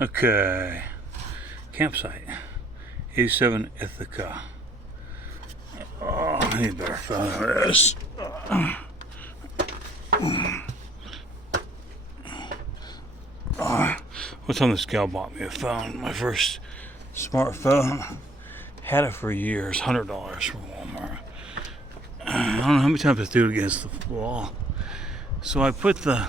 Okay. Campsite. 87 Ithaca. Oh, I need a better phone for this. What's on this gal bought me a phone? My first smartphone. Had it for years. $100 from Walmart. I don't know how many times I threw it against the wall. So I put the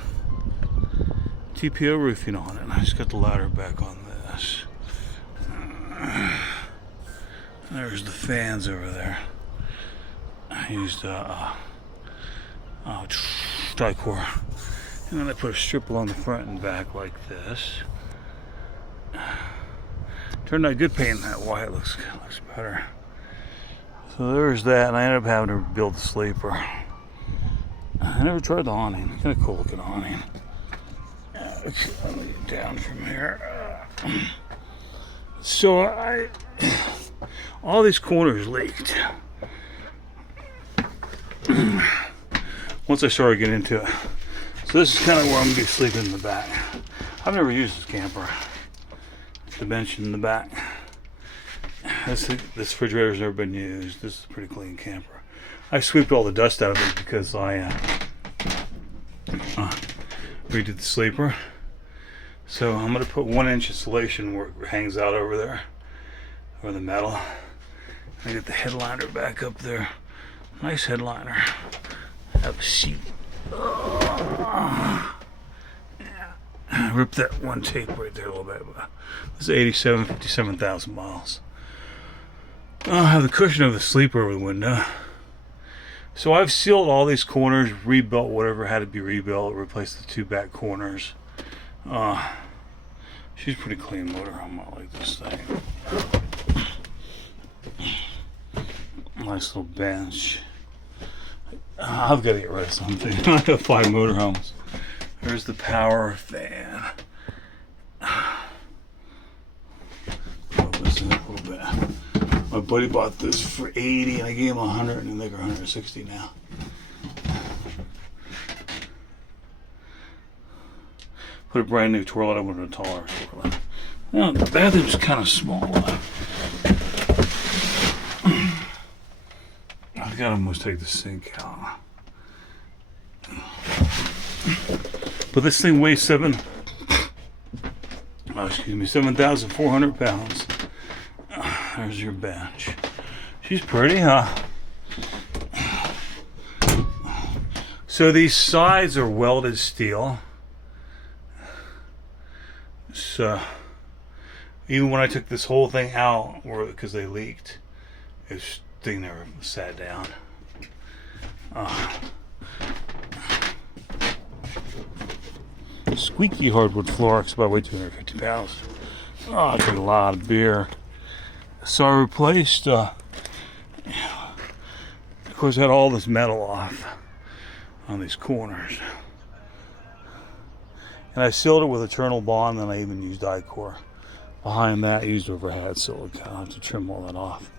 TPO roofing on it, and I just got the ladder back on this. There's the fans over there. I used Dicor, and then I put a strip along the front and back like this. Turned out good painting that white. Looks better. So there's that, and I ended up having to build the sleeper. I never tried the awning. Kind of cool looking awning. Okay, let me get down from here. So all these corners leaked. Once I started getting into it. So this is kind of where I'm going to be sleeping in the back. I've never used this camper. The bench in the back. This refrigerator's never been used. This is a pretty clean camper. I swept all the dust out of it because I redid the sleeper. So I'm going to put 1-inch insulation where it hangs out over there, over the metal. I get the headliner back up there. Nice headliner. Have a seat. I ripped that one tape right there a little bit. This is 57,000 miles. I have the cushion of the sleeper over the window. So I've sealed all these corners, rebuilt whatever had to be rebuilt, replaced the 2 back corners. She's pretty clean motorhome. I like this thing. Nice little bench. I've got to get rid of something. I have 5 motorhomes. There's the power fan. What was it? A little bit. My buddy bought this for 80 and I gave him 100 and they're 160 now. Put a brand new toilet. I wanted a taller toilet. Now the bathroom's kind of small. I gotta almost take the sink out. But this thing weighs 7,400 pounds. There's your bench. She's pretty, huh? So these sides are welded steel. So even when I took this whole thing out, because they leaked, this thing never sat down. Squeaky hardwood floor. It's about 250 pounds. I drink a lot of beer. So I replaced, of course I had all this metal off on these corners. And I sealed it with eternal bond, and I even used Dicor. Behind that, I used overhead silicone to trim all that off.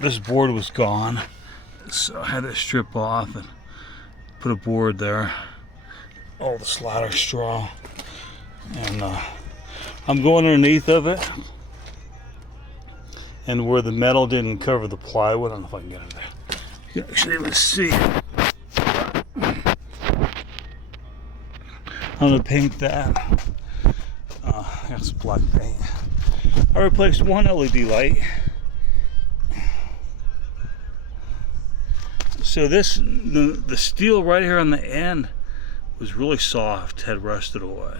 This board was gone, so I had to strip off and put a board there. All the slider straw. And I'm going underneath of it. And where the metal didn't cover the plywood, I don't know if I can get it there. You can actually even see it. I'm going to paint that. Got some black paint. I replaced one LED light. So the steel right here on the end was really soft, had rusted away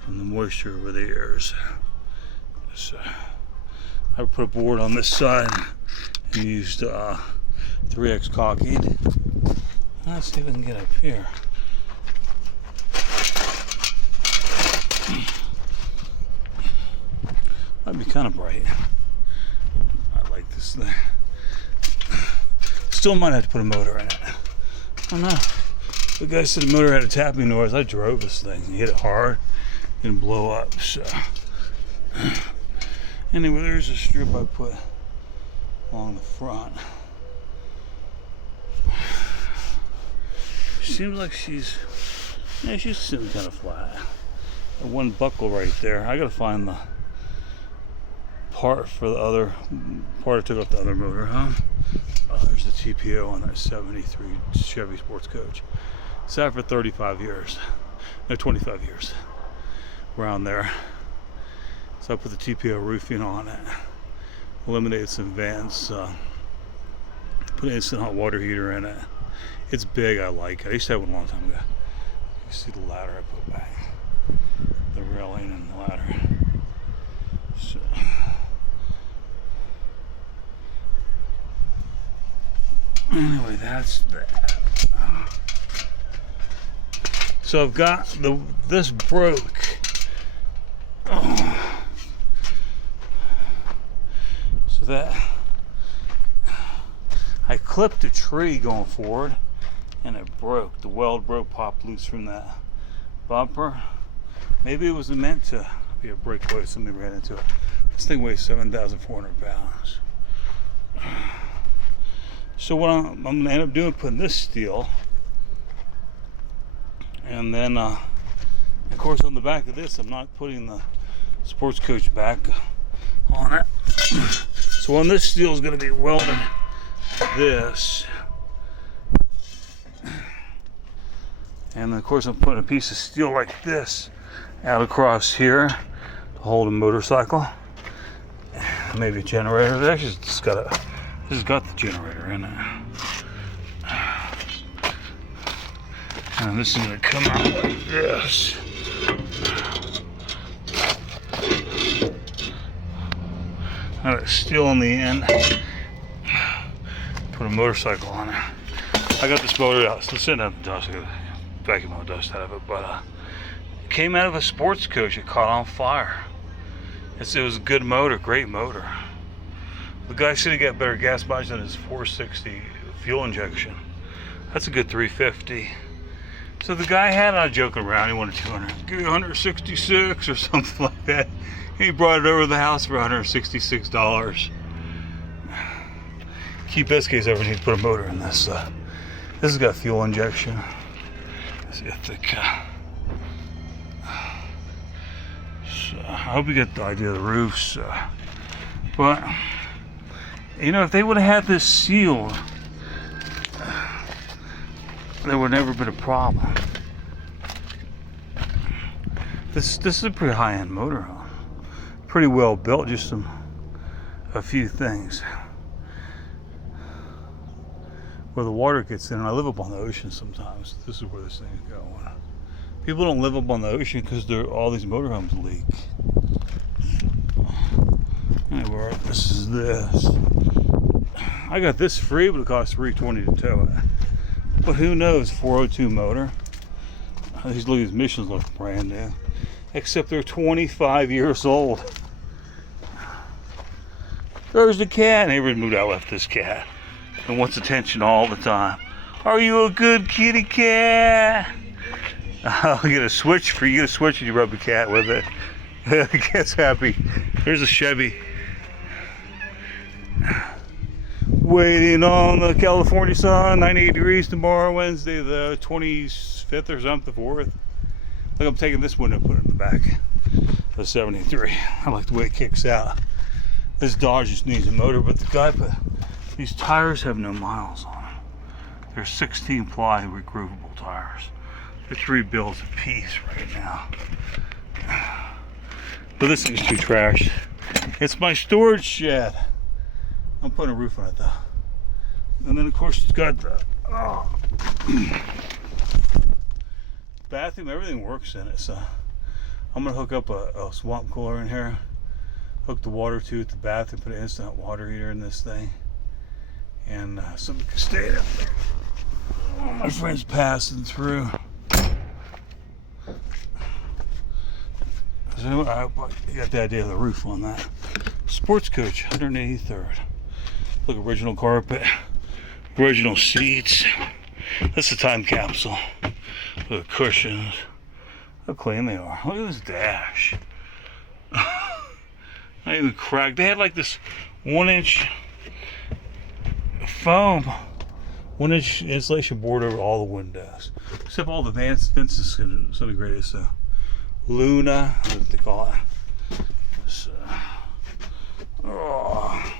from the moisture over the years. So I put a board on this side and used 3X caulking. Let's see if I can get up here. Might be kind of bright. I like this thing. Still might have to put a motor in it. I don't know. The guy said the motor had a tapping noise. I drove this thing. He hit it hard and blow up. So anyway, there's a strip I put along the front. Seems like she's sitting kind of flat. one buckle right there. I gotta find the part for the other part. I took off the other motorhome. Oh, there's the TPO on that 73 Chevy Sports Coach. Sat for 35 years. No, 25 years. Around there. So I put the TPO roofing on it. Eliminated some vents. Put an instant hot water heater in it. It's big, I like it. I used to have one a long time ago. You see the ladder I put back. The railing and the ladder. So, anyway, that's that. So I've got this broke. So that I clipped a tree going forward and it broke. The weld broke, popped loose from that bumper. Maybe it was meant to be a breakaway. Somebody ran into it. This thing weighs 7,400 pounds. So what I'm going to end up doing, putting this steel, and then of course on the back of this I'm not putting the Sports Coach back on it. So on this steel is going to be welded this, and then of course I'm putting a piece of steel like this out across here to hold a motorcycle, maybe a generator. It actually just got this has got the generator in it, and this is going to come out like this. Got it steel on the end. Put a motorcycle on it. I got this motor out. It's sitting up dust. I got to vacuum all the dust out of it, but it came out of a Sports Coach. It caught on fire. It was a good motor, great motor. The guy said he got better gas mileage than his 460 fuel injection. That's a good 350. So the guy had on joking around. He wanted 200, give me 166 or something like that. He brought it over to the house for $166. Key best case ever need to put a motor in this. This has got fuel injection. Let's see, I think. So I hope you get the idea of the roofs. But you know, if they would have had this sealed, there would never been a problem. This is a pretty high-end motorhome. Pretty well built, just a few things. Where the water gets in, and I live up on the ocean sometimes. This is where this thing's going. People don't live up on the ocean because all these motorhomes leak. Anyway, this is this. I got this free, but it costs $320 to tow it. But who knows? 402 motor. These missions look brand new, except they're 25 years old. There's the cat. Neighbors moved out, left this cat, and wants attention all the time. Are you a good kitty cat? I'll get a switch for you. Get a switch and you rub the cat with it. The cat's happy. There's a Chevy. Waiting on the California sun. 98 degrees tomorrow, Wednesday the 25th or something, the 4th. Look, I'm taking this window and putting it in the back of the 73. I like the way it kicks out. This Dodge just needs a motor, but the guy put these tires have no miles on them. They're 16 ply regroovable tires. They're $3 a piece right now. But this thing's too trashed. It's my storage shed. I'm putting a roof on it though. And then of course it's got the bathroom, everything works in it. So I'm gonna hook up a swamp cooler in here, hook the water to it, the bathroom, put an instant water heater in this thing, and somebody can stay there. Oh, my friend's passing through. So I hope you got the idea of the roof on that. Sports Coach, 183rd. Look, original carpet, original seats. That's a time capsule. Look at the cushions. How clean they are. Look at this dash. Not even cracked. They had like this 1-inch foam, 1-inch insulation board over all the windows, except all the fences disintegrated. So Luna, that's what they call it. So, oh.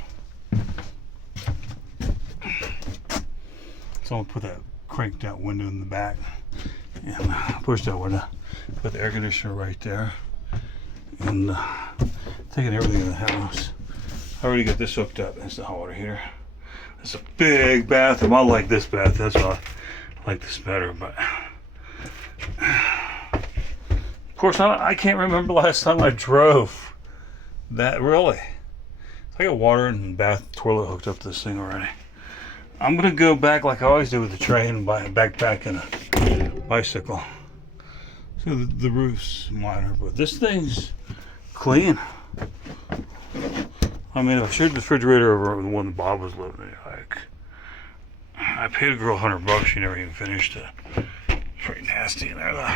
So I'm gonna put that cranked out window in the back and push that window. Put the air conditioner right there, and taking everything in the house. I already got this hooked up. That's the hot water heater. It's a big bathroom. I like this bath. That's why I like this better. But of course, I can't remember last time I drove that. Really, I got water and bath toilet hooked up to this thing already. I'm gonna go back like I always do with the train and buy a backpack and a bicycle. So the roof's minor, but this thing's clean. I mean, if I shared the refrigerator over the one that Bob was living in, like, I paid a girl $100. She never even finished it. Pretty nasty in there, though.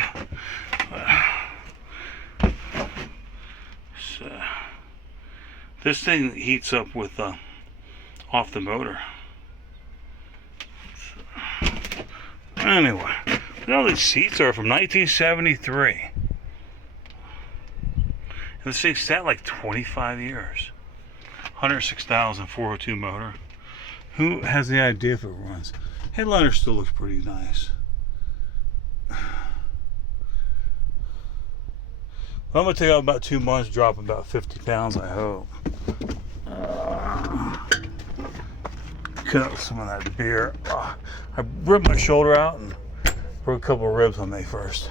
So, this thing heats up with off the motor. So, anyway, all these seats are from 1973. And this thing sat like 25 years. 106,402 motor. Who has the idea if it runs? Headliner still looks pretty nice. Well, I'm going to take out about 2 months, drop about 50 pounds, I hope. Cut out some of that beer. I ripped my shoulder out and broke a couple of ribs on May 1st.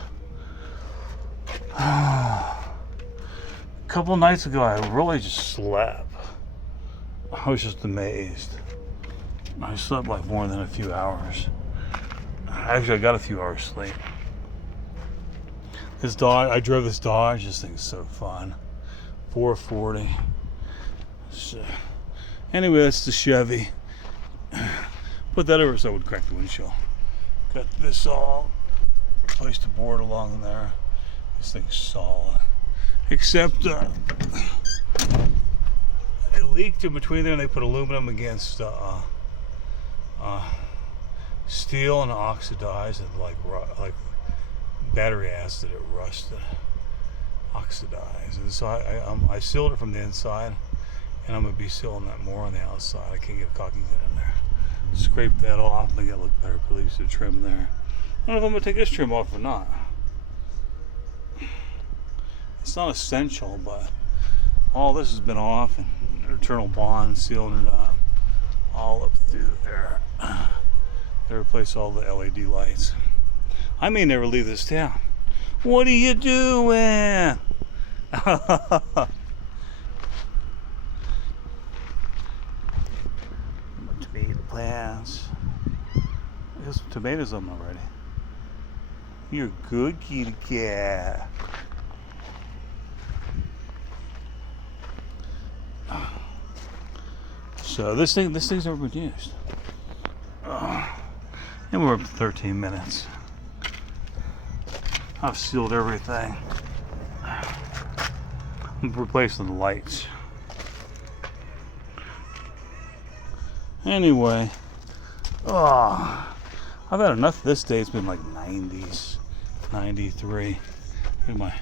A couple of nights ago, I really just slept. I was just amazed. I slept like more than a few hours. Actually, I got a few hours sleep. This Dodge, I drove this Dodge. This thing's so fun. 440. So, anyway, that's the Chevy. Put that over so I would crack the windshield. Got this all. Replaced the board along there. This thing's solid. Except it leaked in between there, and they put aluminum against steel and oxidized, and like battery acid, it rusted, oxidized. And so I sealed it from the inside, and I'm gonna be sealing that more on the outside. I can't get a caulking gun in there. Scrape that off, make it look better. Put a piece of trim there. I don't know if I'm gonna take this trim off or not. It's not essential, but all this has been off, and internal bond sealing it up all up through there. They replace all the LED lights. I may never leave this town. What are you doing? Tomato plants. There's some tomatoes on them already. You're a good kitty cat. So this thing's never been used. And we're up to 13 minutes. I've sealed everything. I'm replacing the lights. Anyway, I've had enough of this day. It's been like 90s, 93. Look at my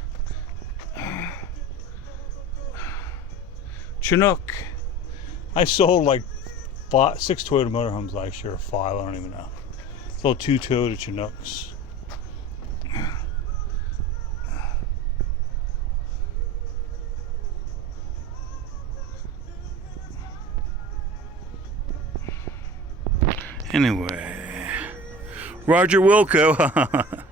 Chinook. I sold like 6 Toyota motorhomes last year, or 5, I don't even know. Sold 2 Toyota Chinooks. Anyway, Roger Wilco.